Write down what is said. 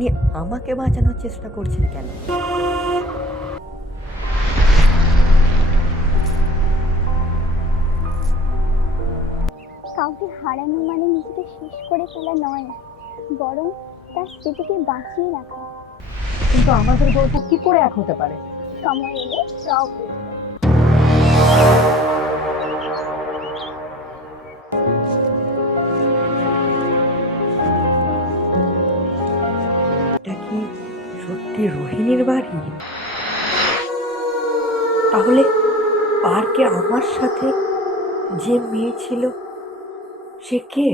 উনি আমাকে বাঁচানোর চেষ্টা করছেন কেন? কাউকে হারানো মানে নিজেকে শেষ করে ফেলা নয়, বরং তার স্মৃতিকে বাঁচিয়ে রাখা। কিন্তু আমাদের গল্প কি করে এক হতে পারে? সময় এলে সব বুঝবে। এটা কি সত্যি রোহিণীর বাড়ি? তাহলে পার্কে আমার সাথে যে মেয়ে ছিল সে কে?